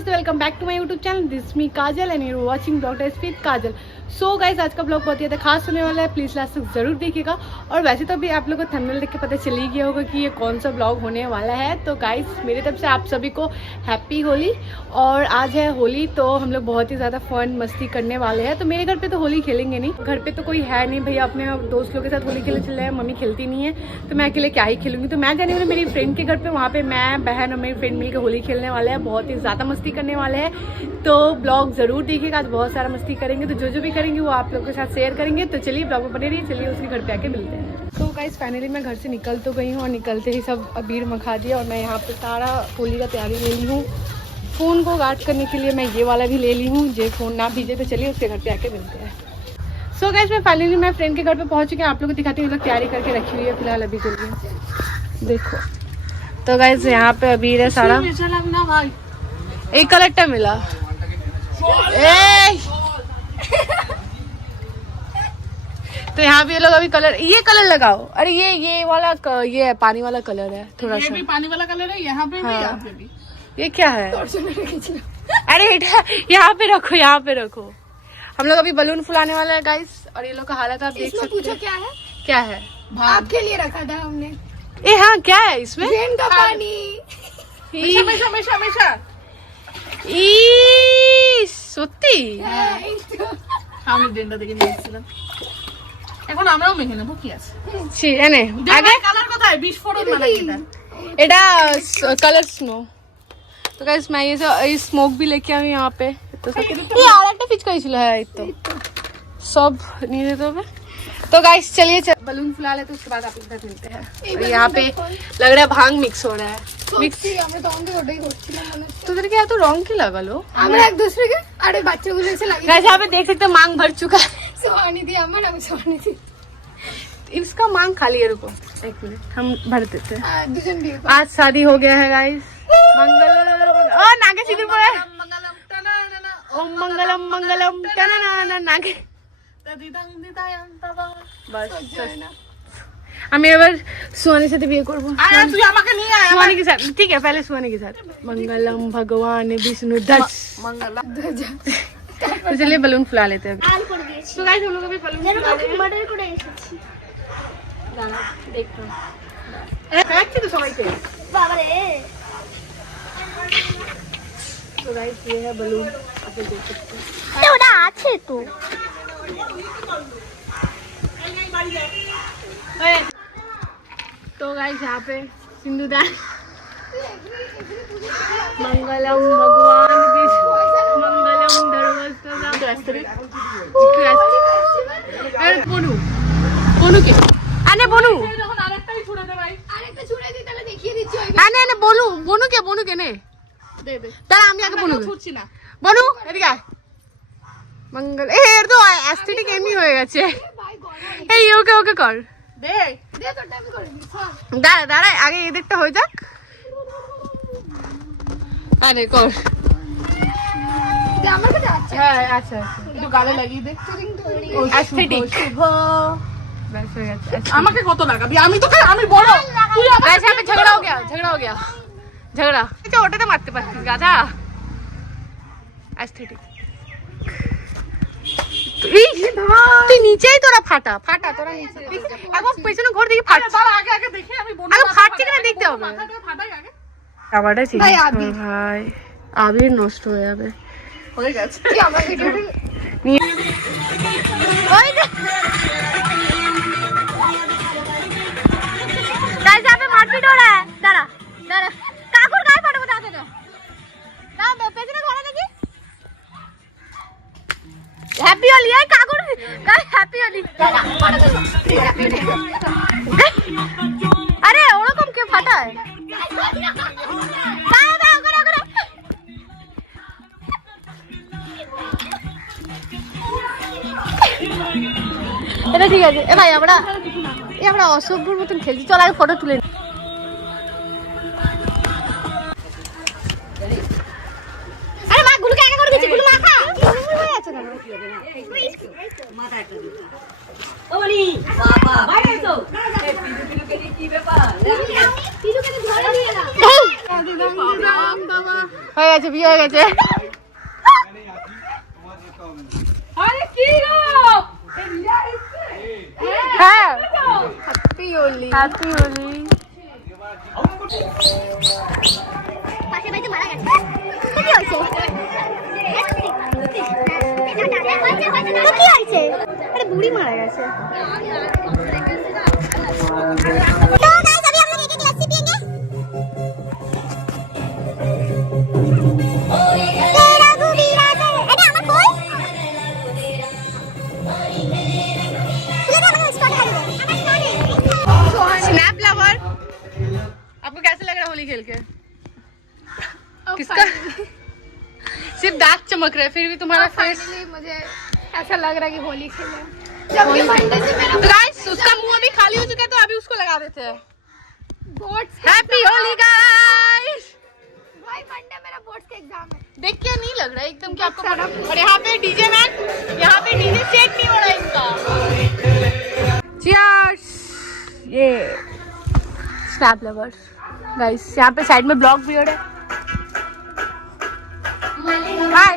नमस्ते, welcome back to my YouTube channel. This me Kajal and you watching doctor speed Kajal. So guys, आज का blog बहुत ज़्यादा खास होने वाला है, प्लीज़ लास्ट तक ज़रूर देखिएगा। और वैसे तो अभी आप लोगों को थंबनेल देख के पता चल ही गया होगा कि ये कौन सा ब्लॉग होने वाला है। तो गाइस, मेरी तरफ से आप सभी को हैप्पी होली। और आज है होली, तो हम लोग बहुत ही ज़्यादा फन मस्ती करने वाले हैं। तो मेरे घर पे तो होली खेलेंगे नहीं, घर पे तो कोई है नहीं भैया, अपने दोस्त लोग के साथ होली खेलने चल रहे हैं। मम्मी खेलती नहीं है तो मैं अकेले क्या ही खेलूंगी। तो मैं जाने वाली मेरी फ्रेंड के घर पे, वहाँ पे मैं, बहन और मेरी फ्रेंड मिलकर होली खेलने वाले हैं। बहुत ही ज़्यादा मस्ती करने वाले हैं, तो ब्लॉग ज़रूर देखिएगा। आज बहुत सारा मस्ती करेंगे, तो जो भी करेंगे वो आप लोगों के साथ शेयर करेंगे। तो चलिए ब्लॉग में बने रहिए, चलिए उसके घर पे आके मिलते हैं। तो गाइस, फाइनली मैं घर से निकल तो गई हूँ और निकलते ही सब अबीर मखा दिया और मैं यहाँ पे सारा होली का तैयारी ले ली हूँ। फ़ोन को गार्ड करने के लिए मैं ये वाला भी ले ली हूँ, जो फ़ोन ना भीजे। तो चलिए उसके घर पे आके मिलते हैं। सो गाइस, मैं फाइनली मैं फ्रेंड के घर पे पहुँच चुकी हूँ। आप लोगों को दिखाती हूँ, तैयारी करके रखी हुई है फिलहाल अभी के लिए। देखो तो गाइस, यहाँ पे अबीर है सारा। एक कलेक्टर मिला। तो यहाँ पे ये लोग अभी ये कलर लगाओ। अरे ये वाला ये है, पानी वाला कलर है थोड़ा सा। ये भी पानी वाला कलर है, यहाँ पे भी, यहाँ पे भी। ये क्या है? अरे यहाँ पे रखो, यहाँ पे रखो। हम लोग अभी बलून फुलाने वाले हैं गाइस, और ये लोग का हालत आप देख सकते हैं। क्या है? क्या है? आपके लिए रखा था हमने। ए हाँ, क्या है इसमें? रेन का पानी। हमेशा সত্যি আমি ডেন্ডা থেকে নিয়েছিলাম, এখন আমরাও মেখে নেবো, কি আছে? এনে আগে কালার কোথায়? বিস্ফোরণ মানে এটা कलर स्नो। तो गाइस, मैं ये स्मोक भी लेके आई यहाँ पे। तो ये और একটা পিচকারি ছিল, है तो सब नहीं देते হবে। तो गाइस चलिए बलून फुला लेते, उसके बाद आप लोग साथ मिलते हैं। यहाँ पे लग रहा है भांग मिक्स हो रहा है। মিক্স আমরা তো অঙ্গে ওটাই করছিলাম মনে হচ্ছে। তোদেরকে এত রং কি লাগালো? আমরা এক दूसरे के আরে বাচ্চাগুলো এসে লাগিয়ে। गाइस, यहाँ पे देख सकते हैं मांग भर चुका है। सोहानी दी अमर, हम सोहानी दी। इसका मांग खाली है, रुको एक मिनट हम भर देते हैं। दुजन भी आज शादी हो गया है गाइस। मंगल ओ नागे सिंदूर पड़े। मंगलम टना ओम मंगलम मंगलम टना नागे। दिदंग दिदायं तवा। बस আমি এবার সুহানির সাথে বিয়ে করবো। তুই আমাকে নিয়ে আয় सुहानी के साथ, ठीक है, पहले सुहानी के साथ। मंगलम भगवान विष्णु ध्वज। मंगलम तो चलिए बलून फुला लेते हैं। तो गाइस, हम लोग अभी बलून फुला रहे हैं। मर्डर করে এসেছি। दाना देखो খাচ্ছি তো সবাইকে। বাবা রে। तो गाइस, ये है बलून, आप लोग देख सकते हैं। ওটা আছে তো। तो गाइस, यहाँ पे सिंधुदान। मंगलम भगवान विष्णु मंगलम বনু বনুকে আনে বনু যখন আরেকটাই ছুড়ে দে ভাই, আরেকটা ছুড়ে দি, তাহলে দেখিয়ে দিচ্ছি। ওই আনে বনুকে নে দে দে, তাহলে আমি আগে বনু ছুটছি না। বনু এদিকে আয়। মঙ্গল এর তো অ্যাস্থেটিক এমনি হয়ে গেছে। এই ওকে কর, দে দে, তোরটা আমি করে দিই। দাঁড়া আগে এদিকটা হয়ে যাক। আরে কর। দে, আমার কাছে আছে। হ্যাঁ আচ্ছা একটু গালে লাগিয়ে দে। অ্যাস্থেটিক শুভ। बस हो गया। আমাকে কত লাগাবি? আমি তোকে, আমি বড়, তুই वैसे यहाँ पे झगड़ा हो गया झगड़ा। अच्छा, ওটাতে মারতে পারছিস গাধা। एस्थेटिक তুই নিচেই তোরা ফাটা তোরা নিচে। এখন পেছনে ঘর দিকে ফাটছে। আগে আগে দেখি, আমি বড় আগে ফাটছে কিনা দেখতে হবে। মাথাটা ফাটাই আগে। আবারটা ঠিক ভাই, আবির। ভাই আবির নষ্ট হয়ে যাবে। হয়ে গেছে কি আমার ভিডিওটা? ওই দে गाइस, यहाँ पे मारपीट हो रहा है। दाঁড়া কাকুর গায়ে ফাটাবো তাতে তো। না পেছনে ঘরে দেখি। হ্যাপি হোলি এই কাকুর গায়ে হ্যাপি হোলি। আরে ওরকম কে ফাটায়? দাঁড়া করো। এটা ঠিক আছে। এ ভাই, আমরা অসভ্যর মতন খেলছি। চল আগে ফটো তুলে। আরে মা, গুলোকে আগে করে দিচ্ছি, গুলো মাখা হয়ে আছে কেন? মাথা একটা দিচ্ছি। ও বলি বাবা ভাই তো এই পিলুকে কি ব্যাপার? পিলুকে ধরে দিয়ে না। গেছে বিয়ে হয়ে গেছে। আরে কি গো, হ্যাঁ হ্যাপি হোলি, হ্যাপি হোলি। পাশে বাইতে মারা গেছে কি হইছে কি হইছে আরে বুড়ি মারা গেছে। तो गाइस अभी हम लोग एक एक लस्सी पियेंगे। तेरा गुबीरा से এটা আমার কই स्नैप लवर, आपको कैसे लग रहा है होली खेल के? किसका सिर्फ दांत चमक रहे, फिर भी तुम्हारा फेस। मुझे ऐसा लग रहा है कि होली खेले जबकि मंडे से मेरा तो गाइस उसका मुंह अभी खाली हो चुका है, तो अभी उसको लगा देते हैं। Boards happy Holi guys. भाई मंडे मेरा बोर्ड्स का एग्जाम है। देख के नहीं लग रहा है एकदम कि आपको पता। और यहाँ पे डीजे मैन, यहाँ पे डीजे सेट नहीं हो रहा है इनका। Cheers! ये स्नैप लवर्स गाइस, यहाँ पे साइड में ब्लॉक भी हो रहा है। बाय।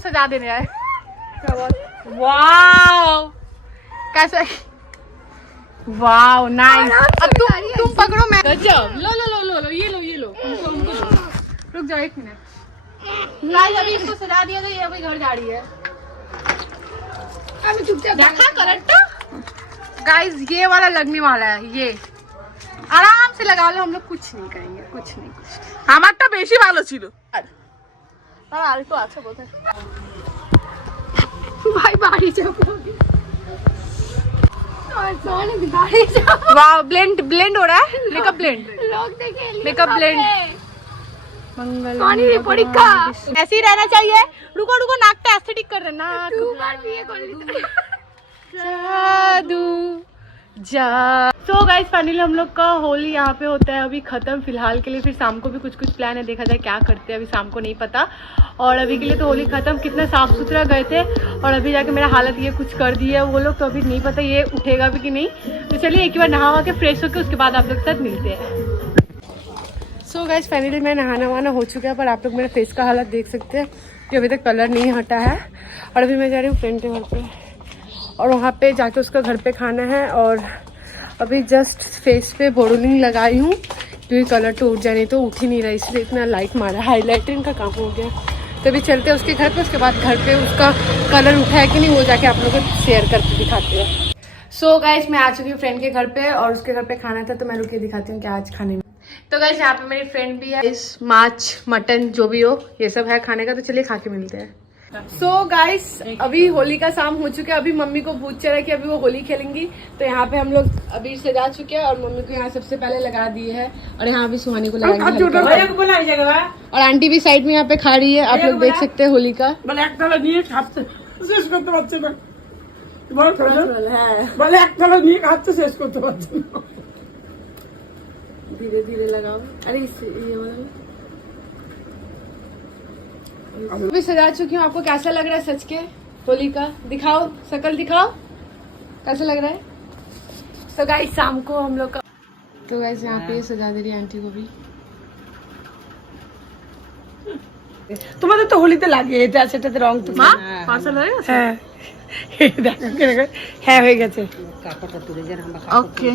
सजा देने आए। वाओ कैसा, वाओ नाइस। अब तुम पकड़ो, मैं गजब। लो लो लो लो लो, ये लो ये लो, उनको उनको लो। रुक जाओ एक मिनट गाइस, अभी इसको सजा दिया तो ये अभी घर जा रही है। अभी चुपचाप देखा करंट गाइस, ये वाला लगने वाला है। ये आराम से लगा लो, हम लोग कुछ नहीं करेंगे, कुछ नहीं कुछ। আমারটা বেশি ভালো ছিল। আর আলতো আছে বোধহয়। भाई बाहरी जाओ और सोने बाहरी जाओ। वाओ ब्लेंड ब्लेंड हो रहा है, मेकअप ब्लेंड, लोग देखे मेकअप ब्लेंड। मंगल पानी रे पड़ीका ऐसे ही रहना चाहिए। रुको रुको, नाकटा एस्थेटिक कर रहे ना। तू बार पिए कर जादू जा। सो गाइस फाइनली हम लोग का होली यहाँ पे होता है अभी खत्म फिलहाल के लिए। फिर शाम को भी कुछ कुछ प्लान है, देखा जाए क्या करते हैं, अभी शाम को नहीं पता। और अभी के लिए तो होली खत्म। कितना साफ सुथरा गए थे और अभी जाके मेरा हालत ये कुछ कर दी है वो लोग, तो अभी नहीं पता ये उठेगा भी कि नहीं। तो चलिए एक बार नहा के फ्रेश होकर उसके बाद आप लोग के साथ मिलते हैं। सो गाइस फाइनली मैं नहाना वहाना हो चुका है, पर आप लोग मेरे फेस का हालत देख सकते हैं कि अभी तक कलर नहीं हटा है। और अभी मैं जा रही हूँ फ्रेंड के घर पे, और वहाँ पे जाके उसका घर पे खाना है। और अभी जस्ट फेस पे बोरोलिन लगाई हूँ क्योंकि कलर तो उठ जाए, नहीं तो उठ ही नहीं रहा, इसलिए इतना लाइट मारा। हाईलाइटिंग का काम हो गया। तो अभी चलते हैं उसके घर पे, उसके बाद घर पे उसका कलर उठा है कि नहीं वो जाके आप लोगों को शेयर करके दिखाते हैं। सो गाइस मैं आ चुकी हूँ फ्रेंड के घर पे, और उसके घर पे खाना था, तो मैं रुके दिखाती हूँ क्या आज खाने में। तो गाइस यहाँ पे मेरी फ्रेंड भी है। इस माछ मटन जो भी हो ये सब है खाने का, तो चलिए खा के मिलते हैं। सो गाइस अभी होली का शाम हो चुका है। अभी मम्मी को पूछ रहा है कि अभी वो होली खेलेंगी, तो यहाँ पे हम लोग अभी सजा चुके हैं और मम्मी को यहाँ सबसे पहले लगा दिए है, और यहाँ भी सुहानी को लगाएंगे। और आंटी भी साइड में यहाँ पे खा रही है, आप लोग देख सकते हैं होली का। धीरे धीरे लगाओ। अरे ये वाला अभी सजा चुकी हूँ। आपको कैसा लग रहा है सच के होली का? दिखाओ, शक्ल दिखाओ, कैसा लग रहा है? तो गाइस शाम को हम लोग का, तो गाइस यहाँ पे सजा दे रही है आंटी को भी। তোমাদের তো হোলিতে লাগে এটা সেটাতে রং তো মা পার্সেল হয়ে গেছে? হ্যাঁ হ্যাঁ হয়ে গেছে। ओके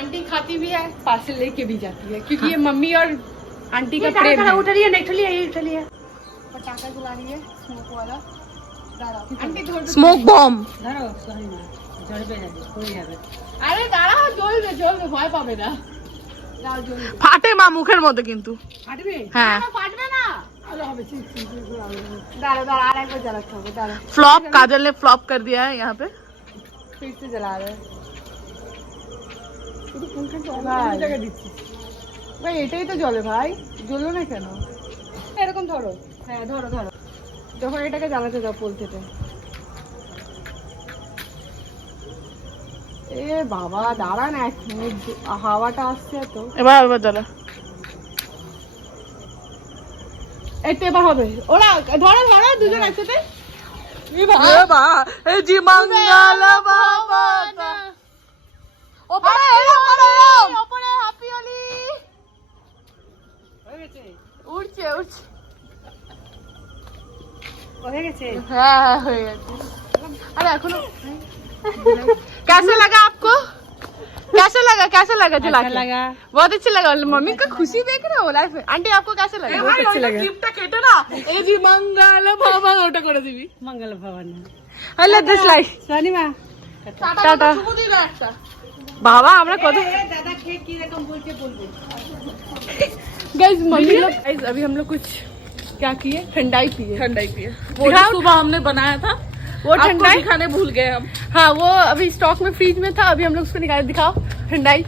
आंटी खाती भी है, पार्सल लेके भी जाती है, क्योंकि ये मम्मी और आंटी का प्रेम है। উঠালিয়ে না উঠালিয়ে উঠালিয়ে पटाखा जला रही है स्मोक वाला। आंटी थोड़ा स्मोक बम ধরো সরি না জড়বে যাবে পড়ে যাবে। আরে দাঁড়াও, জ্বলবে ভয় পাবে না। দাও জ্বলবে। ফাটে মা মুখের মধ্যে কিন্তু। ফাটবে? হ্যাঁ না, ফাটবে না। আরে হবে ঠিক ঠিক दाঁড়াও আর একবার জ্বালাতে হবে। দাঁড়াও फ्लॉप, काजल ने फ्लॉप कर दिया है यहाँ पे। फिर से जला रहे हैं। শুধু কোনখান থেকে ভাই। জায়গা দিচ্ছি। ভাই এটাই তো জ্বলে ভাই, জ্বললো না কেন? এরকম ধরো, হ্যাঁ ধরো যখন এটাকে জ্বালাতে দাও পলতেতে। এ বাবা দাঁড়া না এক মিনিট, হাওয়াটা আসছে তো। এবার জ্বালা। এই তো এবার হবে। ওরা ধরো দুজন একসাথে। এ জি মঙ্গল বাবা ওপরে ওপরে হ্যাপি হোলি। হয়ে গেছে উড়ছে হয়ে গেছে। হ্যাঁ হয়ে গেছে। अरे এখনো कैसा लगा आपको? कैसा लगा जला के? লাগা बहुत अच्छा लगा। मम्मी का खुशी देख रहे हो लाइफ में। आंटी आपको कैसा लगा? बहुत अच्छा लगा। गिफ्ट केटे ना ए जी मंगल बाबा ওটা করে দিবি। মঙ্গল ভবন হ্যালো দিস লাইফ শনিমা টাটা। বাবা আমরা কত দাদা খেয়ে কি রকম বলছে বলবো। गाइस मम्मी लोग, गाइस अभी हम लोग कुछ क्या किए, ठंडाई पिए। ठंडाई पिए। वो जो सुबह हमने बनाया था वो आपको ठंडाई दिखाने भूल गए हम। हाँ वो अभी स्टॉक में फ्रीज में था, अभी हम लोग उसको निकाल। दिखाओ ठंडाई।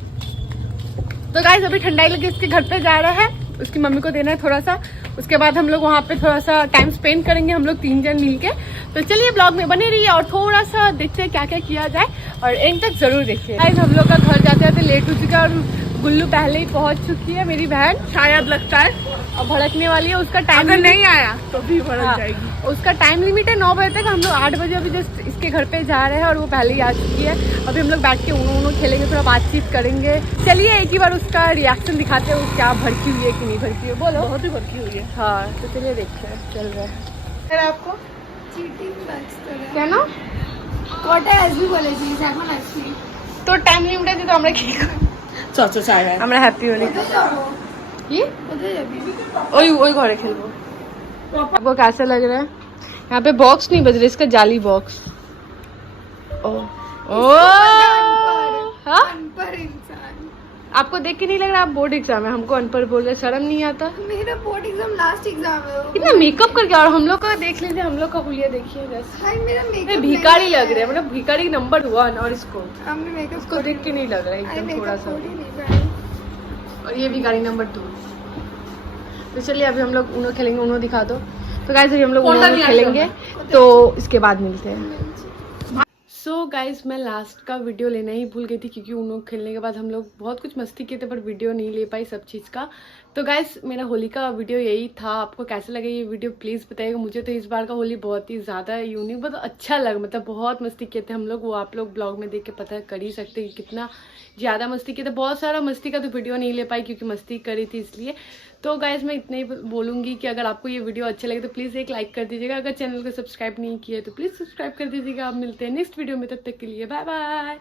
तो गाइस अभी ठंडाई लगे उसके घर पे जा रहा है, उसकी मम्मी को देना है थोड़ा सा। उसके बाद हम लोग वहाँ पे थोड़ा सा टाइम स्पेंड करेंगे हम लोग 3 जन मिल के। तो चलिए ब्लॉग में बने रहिए और थोड़ा सा देखते हैं क्या क्या किया जाए और एंड तक जरूर देखिए। गाइस हम लोग का घर जाते जाते लेट हो चुका है और गुल्लू पहले ही पहुंच चुकी है, मेरी बहन शायद लगता है और भड़कने वाली है। उसका टाइम अगर नहीं आया तो भी भड़क हाँ, जाएगी। उसका टाइम लिमिट है 9 बजे तक। हम लोग 8 बजे अभी जस्ट इसके घर पे जा रहे हैं और वो पहले ही आ चुकी है। अभी हम लोग बैठ के उनो खेलेंगे, थोड़ा बातचीत करेंगे। चलिए एक ही बार उसका रिएक्शन दिखाते हैं, वो क्या भड़की हुई है कि नहीं भड़की हुई, बोलो। बहुत ही भड़की हुई है। हाँ तो चलिए देखते हैं चल रहा है। फिर आपको চিটিং লাগছে কেন কটা আসবি বলেছিস এখন আসবি তো টাইম লিমিট আছে তো আমরা কি চল চাই আমরা হ্যাপি হোলি কোথায় যাবো কি কোথায় যাবি ওই घरे खेलबो। आपको कैसा लग रहा है? यहाँ पे बॉक्स नहीं बज रहा, इसका जाली बॉक्स। ओ हाँ? अनपढ़ इंसान आपको देख के नहीं लग रहा आप बोर्ड एग्जाम है? हमको अनपढ़ बोल रहे, शर्म नहीं आता? मेरा बोर्ड एग्जाम लास्ट एग्जाम है वो। कितना मेकअप करके। और हम लोग का देख लीजिए, हम लोग का हुलिया देखिए बस। हाय मेरा मेकअप भिखारी लग रहे हैं, मतलब भिखारी नंबर 1। और इसको हमने मेकअप इसको देख के नहीं लग रहा है अरे एकदम थोड़ा मेकअप सा। हो ही नहीं भाई और ये भिखारी नंबर 2। तो चलिए अभी हम लोग उनो खेलेंगे। उनो दिखा दो। तो गाइस अभी हम लोग कौन सा उनो नहीं खेलेंगे, तो इसके बाद मिलते हैं। सो गाइस मैं लास्ट का वीडियो लेना ही भूल गई थी, क्योंकि उनो खेलने के बाद हम लोग बहुत कुछ मस्ती किए थे पर वीडियो नहीं ले पाई सब चीज़ का। तो गाइस मेरा होली का वीडियो यही था। आपको कैसा लगा ये वीडियो प्लीज़ बताइएगा। मुझे तो इस बार का होली बहुत ही ज़्यादा यूनिक, बहुत अच्छा लगा। मतलब बहुत मस्ती किए थे हम लोग, वो आप लोग ब्लॉग में देख के पता कर ही सकते हैं कि कितना ज़्यादा मस्ती किए थे। बहुत सारा मस्ती का तो वीडियो नहीं ले पाई क्योंकि मस्ती करी थी इसलिए। तो गाइस मैं इतना ही बोलूँगी कि अगर आपको ये वीडियो अच्छे लगे तो प्लीज़ एक लाइक कर दीजिएगा। अगर चैनल को सब्सक्राइब नहीं किया है तो प्लीज़ सब्सक्राइब कर दीजिएगा। आप मिलते हैं नेक्स्ट वीडियो में, तब तक के लिए बाय बाय।